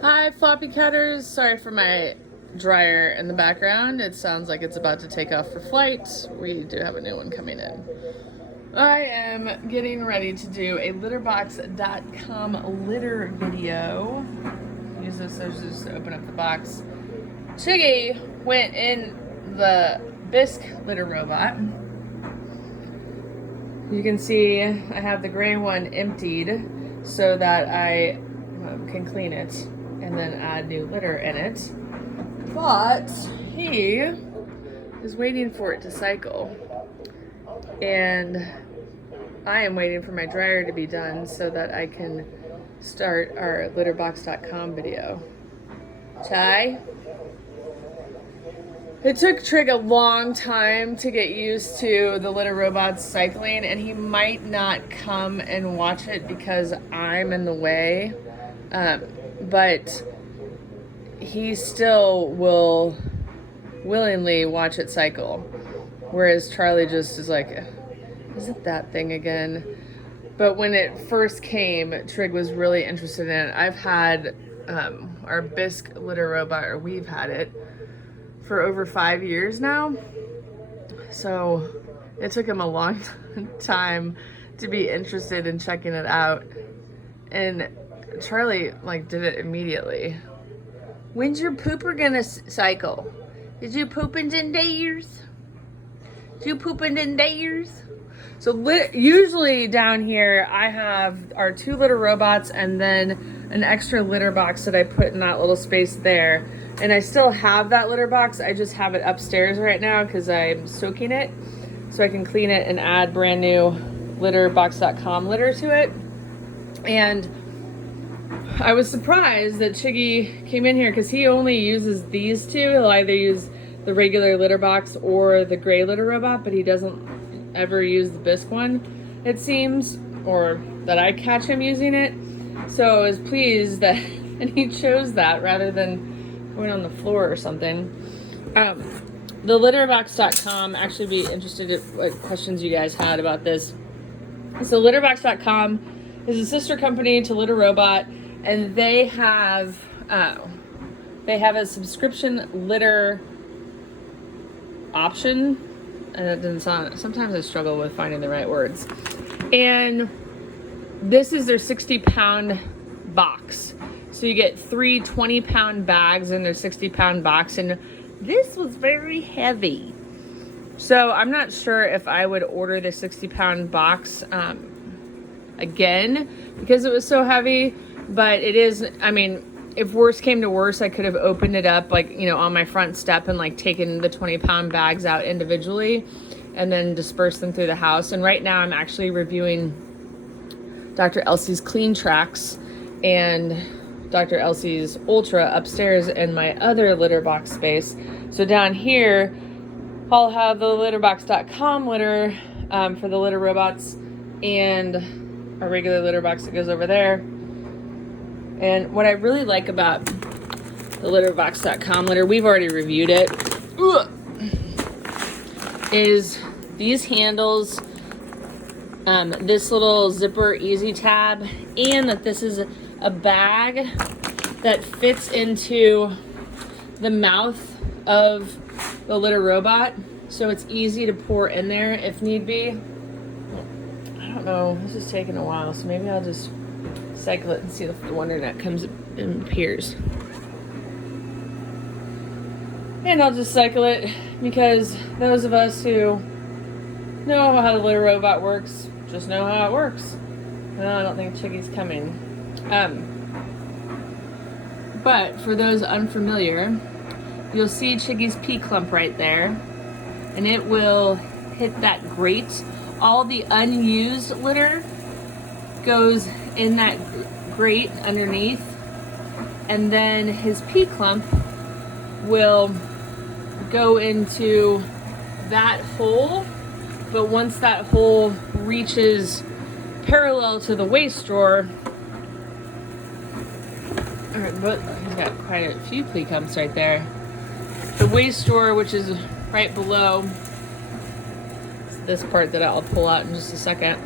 Hi, floppy cutters. Sorry for my dryer in the background. It sounds like it's about to take off for flight. We do have a new one coming in. I am getting ready to do a litterbox.com litter video. Use this as just to open up the box. Chiggy went in the bisque litter robot. You can see I have the gray one emptied so that I can clean it and then add new litter in it. But he is waiting for it to cycle. And I am waiting for my dryer to be done so that I can start our litterbox.com video. Chai? It took Trigg a long time to get used to the litter robots cycling, and he might not come and watch it because I'm in the way. But he still will willingly watch it cycle. Whereas Charlie just is like, is it that thing again? But when it first came, Trigg was really interested in it. I've had our bisque litter robot, or we've had it, for over 5 years now. So it took him a long time to be interested in checking it out. And Charlie did it immediately. When's your pooper gonna cycle? Is you pooping in days? Is you pooping in days? So usually down here I have our 2 litter robots and then an extra litter box that I put in that little space there. And I still have that litter box. I just have it upstairs right now because I'm soaking it so I can clean it and add brand new litterbox.com litter to it. And I was surprised that Chiggy came in here because he only uses these 2. He'll either use the regular litter box or the gray litter robot, but he doesn't ever use the bisque one, it seems, or that I catch him using it. So I was pleased that, and he chose that rather than going on the floor or something. The litterbox.com, actually be interested in what questions you guys had about this. So litterbox.com is a sister company to Litter Robot, and they have a subscription litter option. And it doesn't sound, sometimes I struggle with finding the right words. And this is their 60-pound box. So you get 3 20-pound bags in their 60-pound box, and this was very heavy. So I'm not sure if I would order the 60-pound box again because it was so heavy, but it is, I mean, if worse came to worse, I could have opened it up on my front step and taken the 20-pound bags out individually and then dispersed them through the house. And right now I'm actually reviewing Dr. Elsie's Clean Tracks and Dr. Elsie's Ultra upstairs in my other litter box space. So down here, I'll have the litterbox.com litter for the litter robots and a regular litter box that goes over there. And what I really like about the litterbox.com litter, we've already reviewed it, is these handles, this little zipper easy tab, and that this is a bag that fits into the mouth of the litter robot, so it's easy to pour in there if need be. I don't know, this is taking a while, so maybe I'll just cycle it and see if the Wonder Nut comes and appears. And I'll just cycle it because those of us who know how the litter robot works just know how it works. No, I don't think Chiggy's coming. But for those unfamiliar, you'll see Chiggy's pee clump right there, and it will hit that grate. All the unused litter goes in that grate underneath, and then his pee clump will go into that hole. But once that hole reaches parallel to the waste drawer, but he's got quite a few pee clumps right there. The waste drawer, which is right below, is this part that I'll pull out in just a second.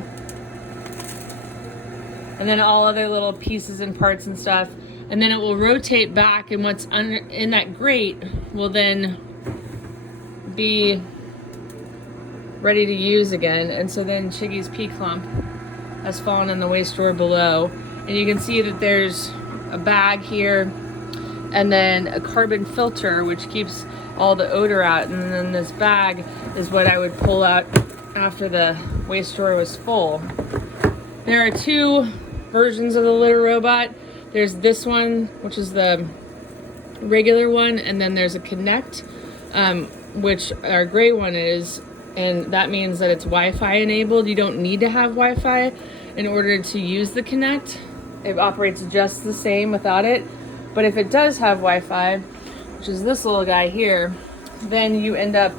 And then all other little pieces and parts and stuff. and then it will rotate back, and what's in that grate will then be ready to use again. And so then Chiggy's pea clump has fallen in the waste drawer below, and you can see that there's a bag here and then a carbon filter which keeps all the odor out, and then this bag is what I would pull out after the waste drawer was full. There are two versions of the litter robot. There's this one, which is the regular one, and then there's a Connect, which our gray one is, and that means that it's Wi-Fi enabled. You don't need to have Wi-Fi in order to use the Connect. It operates just the same without it. But if it does have Wi-Fi, which is this little guy here, then you end up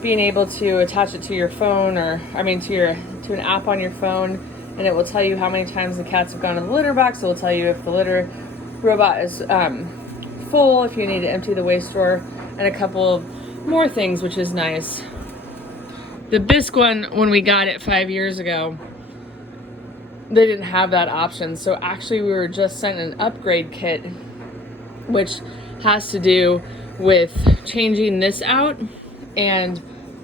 being able to attach it to your phone, or to an app on your phone, and it will tell you how many times the cats have gone in the litter box. It will tell you if the litter robot is full, if you need to empty the waste drawer, and a couple of more things, which is nice. The Bisque one, when we got it 5 years ago, they didn't have that option. So actually we were just sent an upgrade kit, which has to do with changing this out and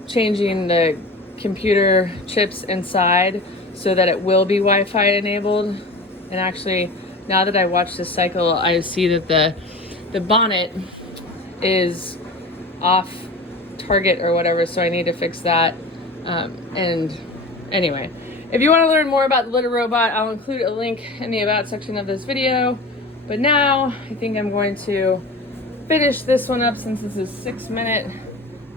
changing the computer chips inside so that it will be Wi-Fi enabled. And actually, now that I watched this cycle, I see that the bonnet is off target or whatever, so I need to fix that. And anyway, if you want to learn more about the litter robot, I'll include a link in the about section of this video. But now I think I'm going to finish this one up, since this is 6-minute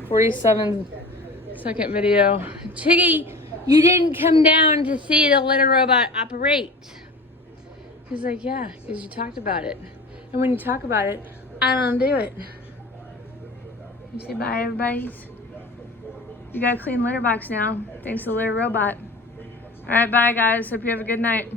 47-second video. Chiggy, you didn't come down to see the litter robot operate. He's like, yeah, because you talked about it. And when you talk about it, I don't do it. You say bye, everybody. You got a clean litter box now, thanks to the litter robot. All right, bye guys. Hope you have a good night.